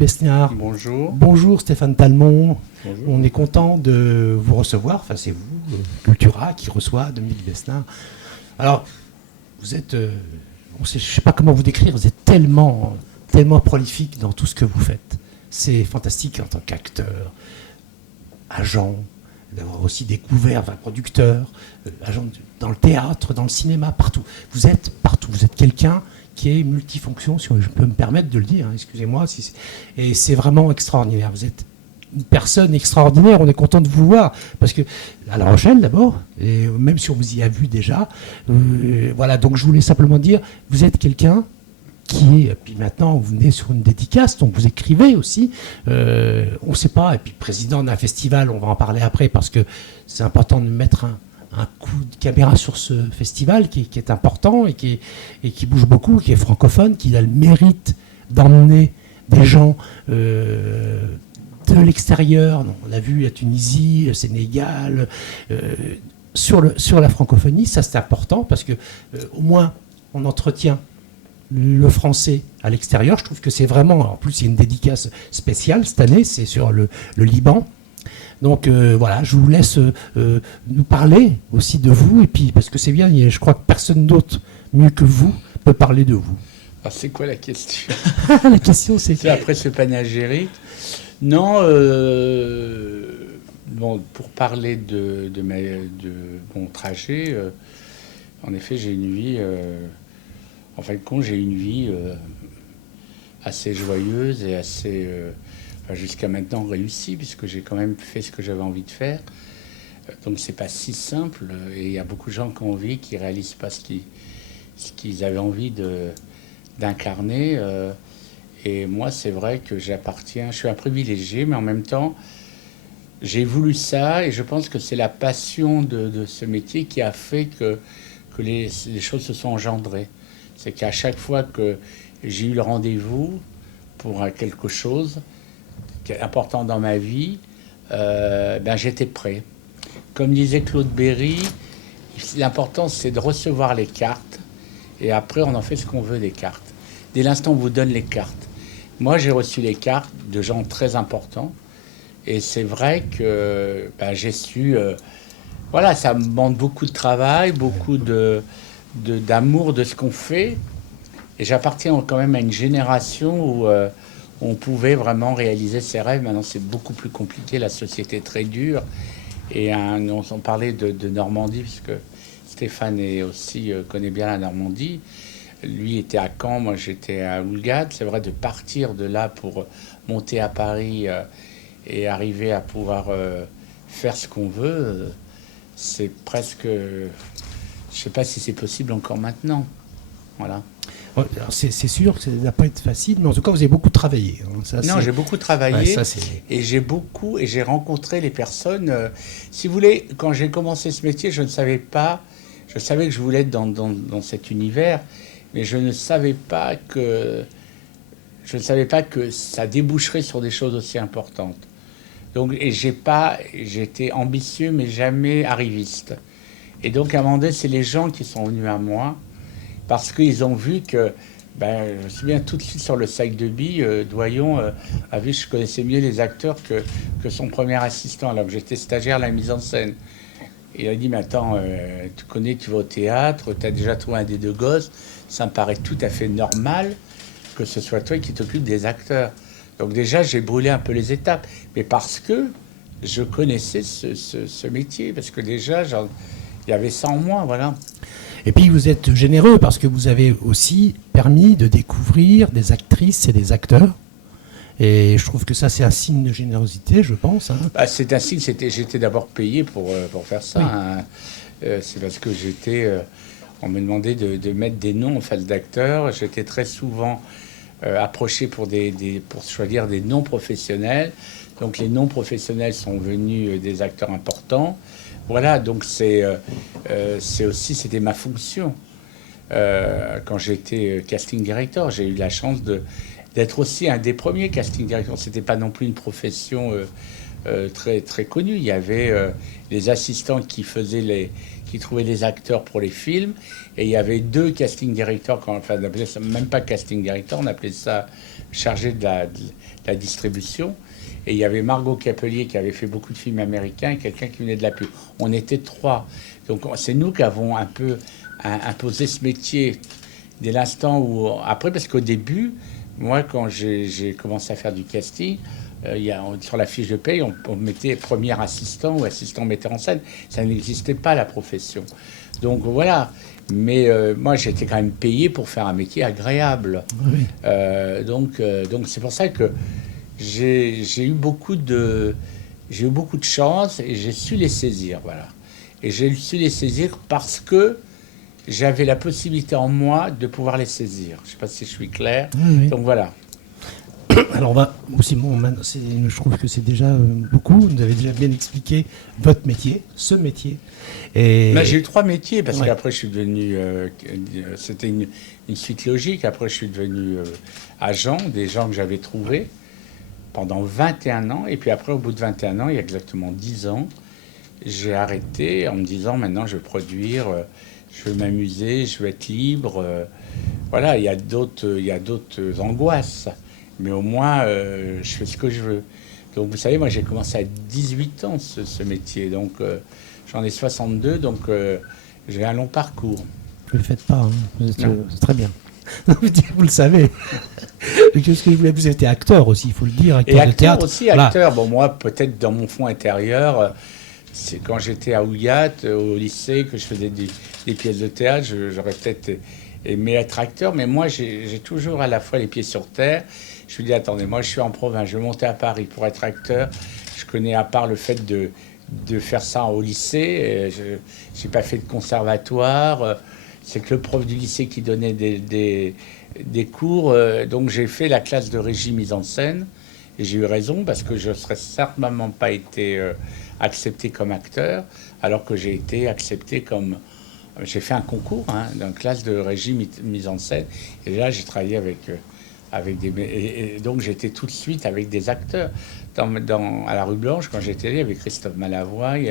Besniard. Bonjour. Bonjour Stéphane Talmont. Bonjour. On est content de vous recevoir. Enfin, c'est vous, Cultura, qui reçoit Dominique Besniard. Alors, vous êtes, je ne sais pas comment vous décrire, vous êtes tellement prolifique dans tout ce que vous faites. C'est fantastique en tant qu'acteur, agent, d'avoir aussi découvert, producteur, agent dans le théâtre, dans le cinéma, partout. Vous êtes partout. Vous êtes quelqu'un qui est multifonction, si je peux me permettre de le dire, hein, excusez-moi. Et c'est vraiment extraordinaire. Vous êtes une personne extraordinaire. On est content de vous voir. Parce que, à La Rochelle d'abord, et même si on vous y a vu déjà, voilà, donc je voulais simplement dire, vous êtes quelqu'un qui est, puis maintenant vous venez sur une dédicace, donc vous écrivez aussi, on ne sait pas, et puis président d'un festival, on va en parler après, parce que c'est important de mettre un coup de caméra sur ce festival qui est important et qui bouge beaucoup, qui est francophone, qui a le mérite d'emmener des gens de l'extérieur. Donc, on a vu la Tunisie, le Sénégal, sur la francophonie, ça c'est important, parce que au moins on entretient le français à l'extérieur. Je trouve que c'est vraiment, en plus il y a une dédicace spéciale cette année, c'est sur le Liban. Donc voilà, je vous laisse nous parler aussi de vous, et puis parce que c'est bien, je crois que personne d'autre mieux que vous peut parler de vous. Alors c'est quoi la question? La question c'est après ce panégyrique. Non, bon, pour parler de mon trajet, en effet j'ai une vie... En fin de compte, j'ai une vie assez joyeuse et assez, jusqu'à maintenant, réussie, puisque j'ai quand même fait ce que j'avais envie de faire. Donc, c'est pas si simple. Et il y a beaucoup de gens qui ont envie, qui réalisent pas ce qu'ils avaient envie d'incarner. Et moi, c'est vrai que j'appartiens... Je suis un privilégié, mais en même temps, j'ai voulu ça. Et je pense que c'est la passion de ce métier qui a fait que les choses se sont engendrées. C'est qu'à chaque fois que j'ai eu le rendez-vous pour quelque chose qui est important dans ma vie, j'étais prêt. Comme disait Claude Berry, l'important c'est de recevoir les cartes et après on en fait ce qu'on veut des cartes. Dès l'instant où on vous donne les cartes. Moi j'ai reçu les cartes de gens très importants et c'est vrai que j'ai su... voilà, ça me demande beaucoup de travail, beaucoup d'amour de ce qu'on fait, et j'appartiens quand même à une génération où on pouvait vraiment réaliser ses rêves. Maintenant c'est beaucoup plus compliqué, la société est très dure, et on parlait de Normandie puisque Stéphane connaît bien la Normandie. Lui était à Caen, moi j'étais à Houlgate. C'est vrai, de partir de là pour monter à Paris et arriver à pouvoir faire ce qu'on veut, c'est presque... Je ne sais pas si c'est possible encore maintenant. Voilà. C'est sûr que ça ne va pas être facile, mais en tout cas, vous avez beaucoup travaillé. Hein. Ça, non, j'ai beaucoup travaillé, ouais, et j'ai rencontré les personnes. Si vous voulez, quand j'ai commencé ce métier, je ne savais pas. Je savais que je voulais être dans cet univers, mais je ne savais pas que ça déboucherait sur des choses aussi importantes. Donc, j'étais ambitieux, mais jamais arriviste. Et donc, à un moment donné, c'est les gens qui sont venus à moi parce qu'ils ont vu que, je me souviens tout de suite sur le sac de billes, Doyon a vu que je connaissais mieux les acteurs que son premier assistant, alors que j'étais stagiaire à la mise en scène. Et il a dit, mais attends, tu vas au théâtre, tu as déjà trouvé un des deux gosses, ça me paraît tout à fait normal que ce soit toi qui t'occupes des acteurs. Donc déjà, j'ai brûlé un peu les étapes, mais parce que je connaissais ce métier, parce que déjà, il y avait ça en moi, voilà. Et puis vous êtes généreux parce que vous avez aussi permis de découvrir des actrices et des acteurs. Et je trouve que ça, c'est un signe de générosité, je pense. Hein. C'est un signe, j'étais d'abord payé pour faire ça. Oui. Hein. C'est parce que on me demandait de mettre des noms en face d'acteurs. J'étais très souvent approché pour choisir des noms professionnels. Donc les noms professionnels sont venus des acteurs importants. Voilà, donc c'était ma fonction. Quand j'étais casting director, j'ai eu la chance d'être aussi un des premiers casting directors. C'était pas non plus une profession très, très connus. Il y avait les assistants qui trouvaient les acteurs pour les films, et il y avait 2 casting directeurs, enfin, on appelait ça même pas casting directeur, on appelait ça chargé de la distribution. Et il y avait Margot Capelier qui avait fait beaucoup de films américains et quelqu'un qui venait de la pub. On était 3. Donc c'est nous qui avons un peu imposé ce métier dès l'instant où... Après, parce qu'au début, moi, quand j'ai commencé à faire du casting, sur la fiche de paye, on mettait premier assistant ou assistant metteur en scène. Ça n'existait pas, la profession. Donc voilà. Mais moi, j'étais quand même payé pour faire un métier agréable. Oui. Donc c'est pour ça que j'ai eu beaucoup de chance et j'ai su les saisir. Voilà. Et j'ai su les saisir parce que j'avais la possibilité en moi de pouvoir les saisir. Je ne sais pas si je suis clair. Oui. Donc voilà. Alors on va aussi, je trouve que c'est déjà beaucoup. Vous avez déjà bien expliqué votre métier, ce métier. Et... Là, j'ai eu 3 métiers parce Ouais. qu'après je suis devenu, c'était une suite logique. Après je suis devenu agent des gens que j'avais trouvés pendant 21 ans. Et puis après, au bout de 21 ans, il y a exactement 10 ans, j'ai arrêté en me disant maintenant je veux produire, je veux m'amuser, je veux être libre. Voilà, il y a d'autres angoisses. Mais au moins, je fais ce que je veux. Donc, vous savez, moi, j'ai commencé à 18 ans, ce métier. Donc, j'en ai 62, donc j'ai un long parcours. Vous ne le faites pas, hein. C'est très bien. Vous le savez. Qu'est-ce que je voulais, vous étiez acteur aussi, il faut le dire, acteur Et de acteur théâtre. aussi, Voilà. acteur. Bon, moi, peut-être dans mon fond intérieur, c'est quand j'étais à Ouliat, au lycée, que je faisais des pièces de théâtre, j'aurais peut-être aimé être acteur. Mais moi, j'ai toujours à la fois les pieds sur terre. Je me dis, attendez, moi je suis en province, je vais monter à Paris pour être acteur. Je connais à part le fait de faire ça au lycée. Je n'ai pas fait de conservatoire. C'est que le prof du lycée qui donnait des cours. Donc j'ai fait la classe de régie mise en scène. Et j'ai eu raison parce que je ne serais certainement pas été accepté comme acteur, alors que j'ai été accepté comme... J'ai fait un concours d'une classe de régie mise en scène. Et là, j'ai travaillé avec des... Et donc j'étais tout de suite avec des acteurs. À la Rue Blanche, quand j'étais là, il y avait Christophe Malavoie, il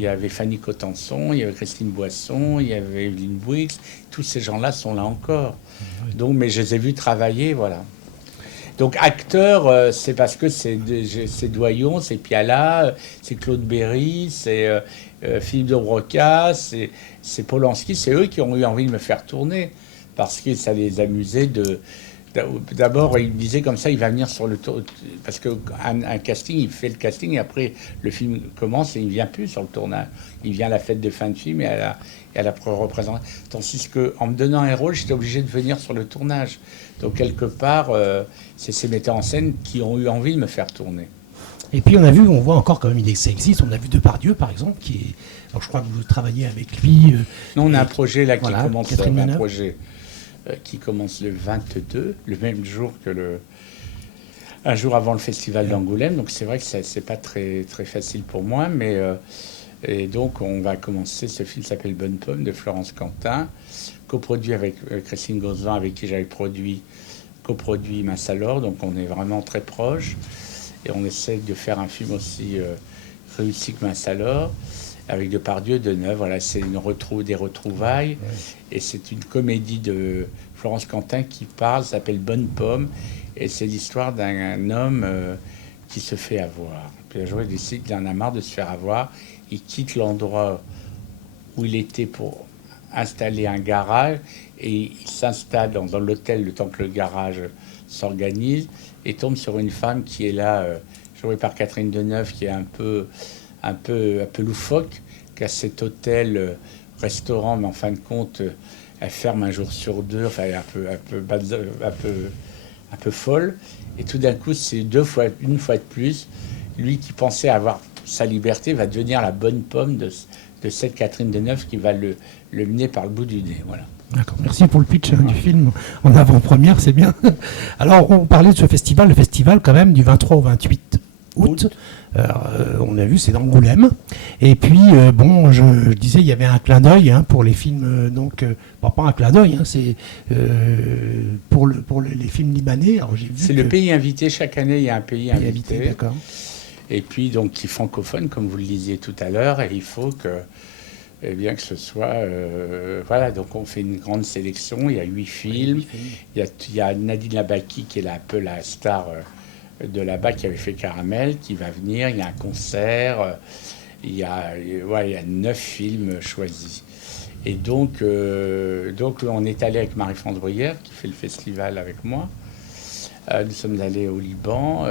y avait Fanny Cotenson, il y avait Christine Boisson, il y avait Evelyne Bouix. Tous ces gens-là sont là encore. Donc, mais je les ai vus travailler, voilà. Donc acteur, c'est parce que c'est Doyon, c'est Piala, c'est Claude Berry, c'est Philippe de Broca, c'est Polanski. C'est eux qui ont eu envie de me faire tourner parce que ça les amusait de... D'abord, il me disait comme ça, il va venir sur le tour. Parce qu'un casting, il fait le casting et après, le film commence et il ne vient plus sur le tournage. Il vient à la fête de fin de film et à la représentation. Tandis qu'en me donnant un rôle, j'étais obligé de venir sur le tournage. Donc, quelque part, c'est ces metteurs en scène qui ont eu envie de me faire tourner. Et puis, on voit encore quand même, ça existe. On a vu Depardieu, par exemple, qui est. Alors, je crois que vous travaillez avec lui. Non, on a un projet là qui voilà, commence. Catherine Un Deneuve. projet qui commence le 22, le même jour que un jour avant le festival d'Angoulême. Donc c'est vrai que c'est pas très, très facile pour moi, mais et donc on va commencer. Ce film s'appelle Bonne Pomme de Florence Quentin, coproduit avec Christine Gozlan, avec qui j'avais coproduit Mince alors. Donc on est vraiment très proches et on essaie de faire un film aussi réussi que Mince alors. Avec Depardieu, Deneuve, voilà, c'est des retrouvailles. Ouais. Et c'est une comédie de Florence Quentin qui parle, s'appelle Bonne Pomme. Et c'est l'histoire d'un homme qui se fait avoir. Puis un jour, il décide qu'il en a marre de se faire avoir. Il quitte l'endroit où il était pour installer un garage. Et il s'installe dans l'hôtel le temps que le garage s'organise. Et tombe sur une femme qui est là, jouée par Catherine Deneuve, qui est un peu loufoque, qui a cet hôtel restaurant, mais en fin de compte, elle ferme un jour sur deux, enfin un peu folle. Et tout d'un coup, c'est une fois de plus, lui qui pensait avoir sa liberté va devenir la bonne pomme de cette Catherine Deneuve qui va le mener par le bout du nez. Voilà. D'accord, merci pour le pitch du film en avant-première, c'est bien. Alors, on parlait de ce festival, le festival quand même du 23 au 28 août. On a vu, c'est d'Angoulême. Et puis, je disais, il y avait un clin d'œil pour les films, pas un clin d'œil, c'est pour les films libanais. Alors, j'ai vu c'est le pays invité, chaque année, il y a un pays invité. D'accord. Et puis, donc, qui est francophone, comme vous le disiez tout à l'heure, et il faut que, eh bien, que ce soit... voilà, donc on fait une grande sélection, il y a 8 films, il y a Nadine Labaki, qui est un peu la star de là-bas, qui avait fait Caramel, qui va venir, il y a un concert, il y a 9 films choisis. Et donc on est allé avec Marie-France Bruyère, qui fait le festival avec moi. Nous sommes allés au Liban,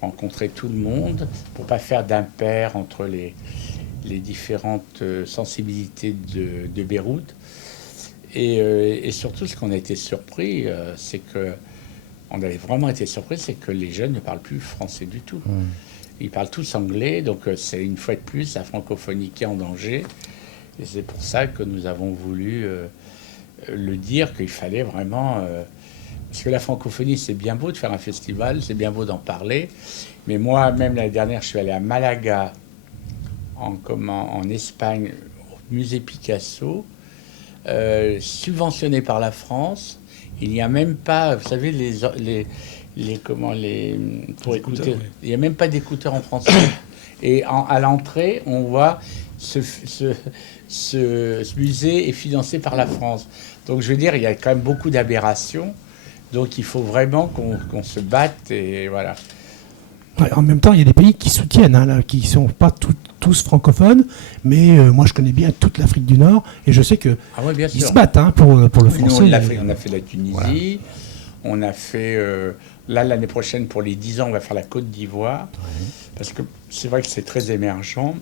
rencontrer tout le monde, pour pas faire d'impair entre les différentes sensibilités de Beyrouth. Et surtout, ce qu'on a été surpris, c'est que on avait vraiment été surpris, c'est que les jeunes ne parlent plus français du tout. Ils parlent tous anglais, donc c'est une fois de plus la francophonie qui est en danger. Et c'est pour ça que nous avons voulu le dire, qu'il fallait vraiment... parce que la francophonie, c'est bien beau de faire un festival, c'est bien beau d'en parler. Mais moi, même l'année dernière, je suis allé à Malaga, en Espagne, au musée Picasso, subventionné par la France. Il n'y a même pas, vous savez, pour écouter, ouais. il n'y a même pas d'écouteurs en français. Et à l'entrée, on voit ce musée est financé par la France. Donc je veux dire, il y a quand même beaucoup d'aberrations. Donc il faut vraiment qu'on se batte et voilà. Ouais, en même temps, il y a des pays qui soutiennent, hein, là, qui ne sont pas tous francophones, mais moi je connais bien toute l'Afrique du Nord et je sais qu'ils se battent hein, pour le français. Nous, on a fait la Tunisie, on a fait, là l'année prochaine pour les 10 ans, on va faire la Côte d'Ivoire, parce que c'est vrai que c'est très émergent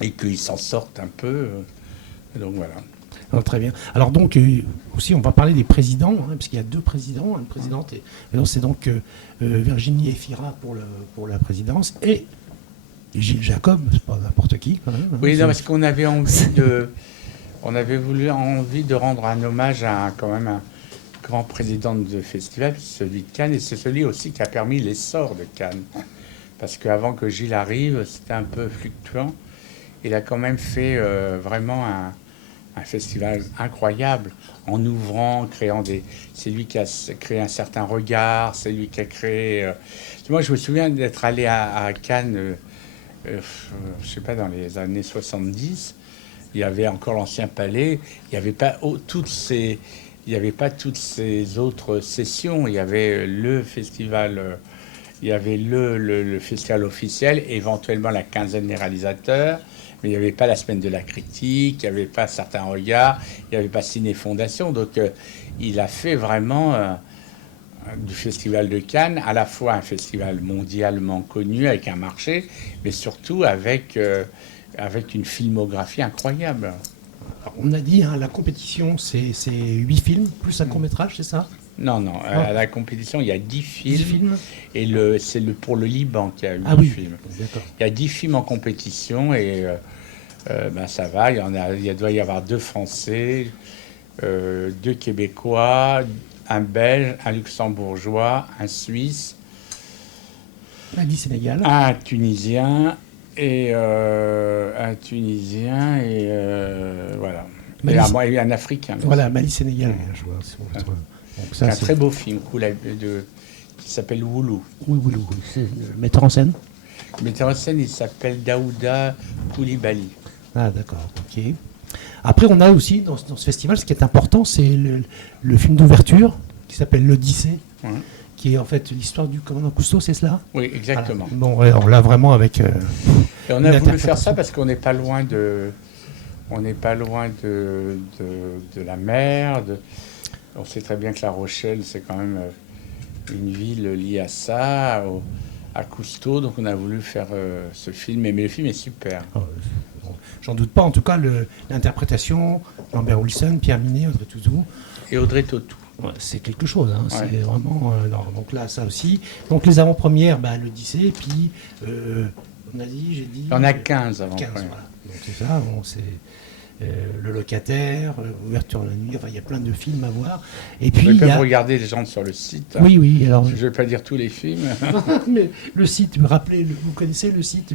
et qu'ils s'en sortent un peu. Donc voilà. Oh, très bien. Alors donc, aussi, on va parler des présidents, hein, parce qu'il y a 2 présidents, une présidente, et donc c'est donc Virginie Efira pour la présidence, et Gilles Jacob, c'est pas n'importe qui, quand même. Hein, oui, non, parce qu'on avait envie envie de rendre un hommage à quand même un grand président de festival, celui de Cannes, et c'est celui aussi qui a permis l'essor de Cannes. Parce qu'avant que Gilles arrive, c'était un peu fluctuant. Il a quand même fait vraiment un festival incroyable, en ouvrant, créant c'est lui qui a créé un certain regard, c'est lui qui a créé... Moi, je me souviens d'être allé à Cannes, je sais pas, dans les années 70. Il y avait encore l'ancien palais, il n'y avait pas toutes ces autres sessions. Il y avait le festival... il y avait le festival officiel, éventuellement la quinzaine des réalisateurs, mais il n'y avait pas la semaine de la critique, il n'y avait pas certains regards, il n'y avait pas Ciné Fondation. Donc il a fait vraiment du festival de Cannes à la fois un festival mondialement connu avec un marché, mais surtout avec une filmographie incroyable. Alors, on a dit, hein, la compétition, c'est 8 films, plus un court-métrage, c'est ça? Non, à la compétition, il y a 10 films. 10 films. Et c'est pour le Liban qu'il y a 8 films. D'accord. Il y a 10 films en compétition et ça va. Il doit y avoir 2 Français, 2 Québécois, un Belge, un Luxembourgeois, un Suisse, un Sénégal, un Tunisien et voilà. Et un Africain. Voilà, Mali-Sénégal. Je vois. Donc c'est un très beau film qui s'appelle Woulou. Oui, Woulou. C'est le metteur en scène. Le metteur en scène, il s'appelle Daouda Koulibaly. Ah, d'accord. Ok. Après, on a aussi dans ce festival, ce qui est important, c'est le film d'ouverture qui s'appelle L'Odyssée, qui est en fait l'histoire du commandant Cousteau, c'est cela? Oui, exactement. Voilà. Bon, ouais, on l'a vraiment avec. Et on a voulu faire ça parce qu'on n'est pas loin de la mer. On sait très bien que La Rochelle, c'est quand même une ville liée à ça, à Cousteau. Donc on a voulu faire ce film. Mais le film est super. J'en doute pas. En tout cas, l'interprétation, Lambert Wilson, Pierre Minet, Audrey Tautou. Et Audrey Tautou. Ouais, c'est quelque chose. Hein. Ouais. C'est vraiment... donc là, ça aussi. Donc les avant-premières, l'Odyssée. Et puis, on a dit, j'ai dit... Il y en a 15 avant-premières. 15, voilà. Donc c'est ça. Bon, c'est... Le locataire, Ouverture la nuit, enfin il y a plein de films à voir. Et puis vous pouvez regarder les gens sur le site. Hein. Oui, alors. Je ne vais pas dire tous les films. Mais le site, vous connaissez le site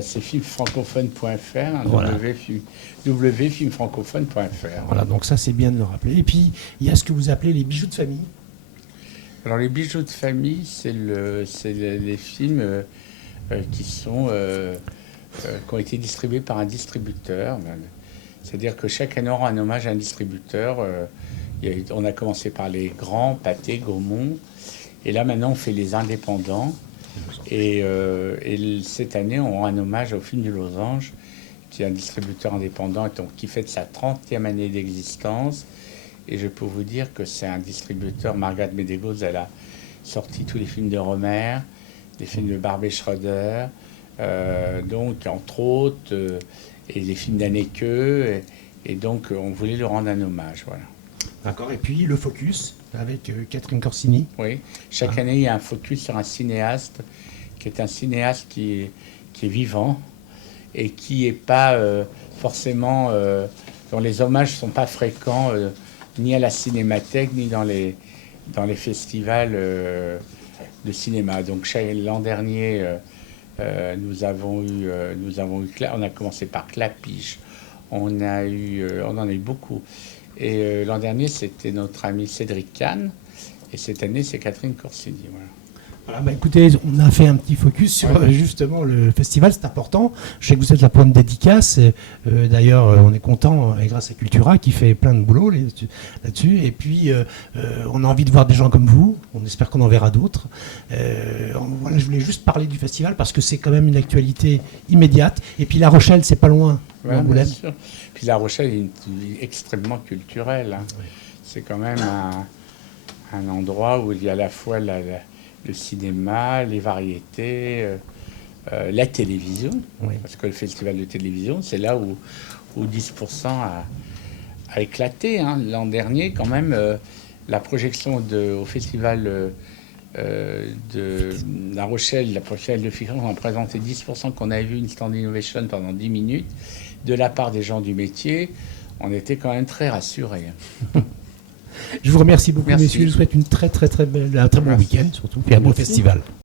c'est filmfrancophone.fr, voilà. www.filmfrancophone.fr. Voilà, donc ça c'est bien de le rappeler. Et puis il y a ce que vous appelez les bijoux de famille. Alors les bijoux de famille, c'est les films qui ont été distribués par un distributeur. C'est-à-dire que chaque année, on rend un hommage à un distributeur. On a commencé par les grands, Pathé, Gaumont, et là maintenant on fait les indépendants. Et cette année, on rend un hommage au Film du Losange, qui est un distributeur indépendant et donc, qui fête sa 30e année d'existence. Et je peux vous dire que c'est un distributeur. Margaret Médégauze, elle a sorti tous les films de Romer, les films de Barbet Schroeder, donc entre autres, et les films d'Anneke. Et donc, on voulait lui rendre un hommage. Voilà. D'accord. Et puis le Focus avec Catherine Corsini. Oui. Chaque année, il y a un focus sur un cinéaste qui est un cinéaste qui est vivant et qui n'est pas forcément... dont les hommages ne sont pas fréquents ni à la Cinémathèque, ni dans les festivals de cinéma. Donc l'an dernier, on a commencé par Clapiche, on en a eu beaucoup. Et l'an dernier, c'était notre ami Cédric Kahn, et cette année, c'est Catherine Corsini. Voilà. Voilà, bah écoutez, on a fait un petit focus sur justement le festival, c'est important. Je sais que vous êtes là pour une dédicace. D'ailleurs, on est content, et grâce à Cultura, qui fait plein de boulot là-dessus. Et puis, on a envie de voir des gens comme vous. On espère qu'on en verra d'autres. Voilà, je voulais juste parler du festival parce que c'est quand même une actualité immédiate. Et puis, La Rochelle, c'est pas loin. Ouais, bien sûr. Puis La Rochelle est une ville extrêmement culturelle. Hein. Oui. C'est quand même un endroit où il y a à la fois le cinéma, les variétés, la télévision, oui. Parce que le festival de télévision, c'est là où 10% a éclaté. Hein. L'an dernier, quand même, la projection au festival de La Rochelle, la prochaine de fiction, on a présenté 10% qu'on avait vu une stand innovation pendant 10 minutes de la part des gens du métier. On était quand même très rassurés. Je vous remercie beaucoup, messieurs. Je vous souhaite un très bon week-end, surtout, et un bon festival.